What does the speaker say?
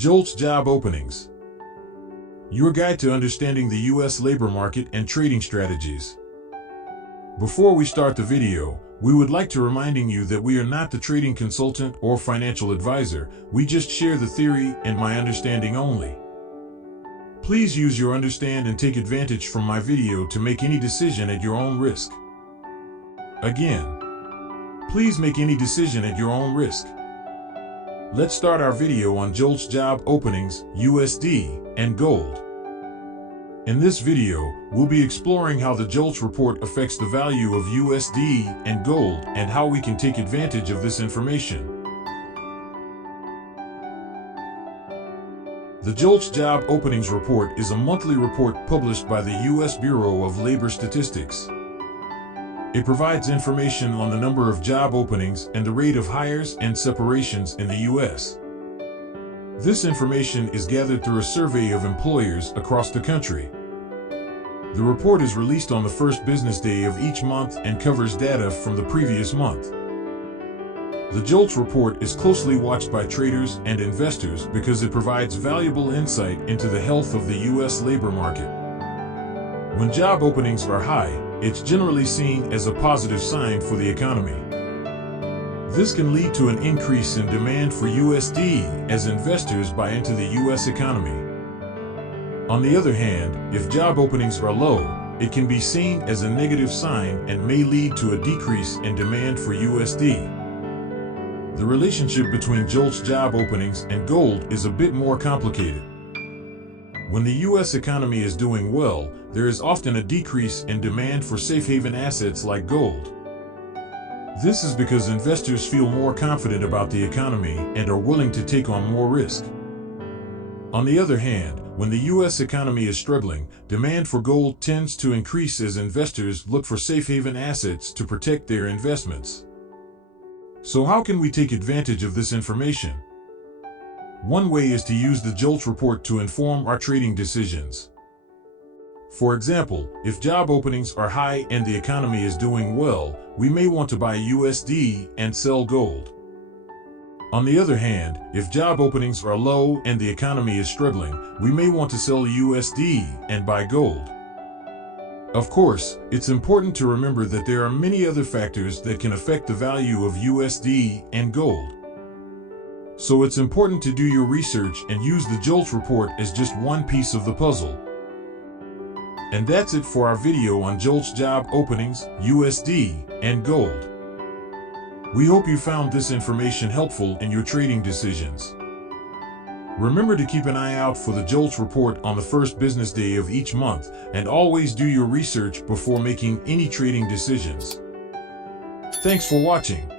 JOLTs Job Openings, your guide to understanding the U.S. labor market and trading strategies. Before we start the video, we would like to reminding you that we are not the trading consultant or financial advisor. We just share the theory and my understanding only. Please use your understand and take advantage from my video to make any decision at your own risk. Again, please make any decision at your own risk. Let's start our video on JOLTs Job Openings, USD, and gold. In this video, we'll be exploring how the JOLTs report affects the value of USD and gold and how we can take advantage of this information. The JOLTs Job Openings Report is a monthly report published by the U.S. Bureau of Labor Statistics. It provides information on the number of job openings and the rate of hires and separations in the U.S. This information is gathered through a survey of employers across the country. The report is released on the first business day of each month and covers data from the previous month. The JOLTs report is closely watched by traders and investors because it provides valuable insight into the health of the U.S. labor market. When job openings are high, it's generally seen as a positive sign for the economy. This can lead to an increase in demand for USD as investors buy into the U.S. economy. On the other hand, if job openings are low, it can be seen as a negative sign and may lead to a decrease in demand for USD. The relationship between JOLTs job openings and gold is a bit more complicated. When the U.S. economy is doing well, there is often a decrease in demand for safe haven assets like gold. This is because investors feel more confident about the economy and are willing to take on more risk. On the other hand, when the U.S. economy is struggling, demand for gold tends to increase as investors look for safe haven assets to protect their investments. So how can we take advantage of this information? One way is to use the JOLTs report to inform our trading decisions. For example, if job openings are high and the economy is doing well, we may want to buy USD and sell gold. On the other hand, if job openings are low and the economy is struggling, we may want to sell USD and buy gold. Of course, it's important to remember that there are many other factors that can affect the value of USD and gold. So it's important to do your research and use the JOLTs report as just one piece of the puzzle. And that's it for our video on JOLTs Job Openings, USD, and gold. We hope you found this information helpful in your trading decisions. Remember to keep an eye out for the JOLTs report on the first business day of each month, and always do your research before making any trading decisions. Thanks for watching.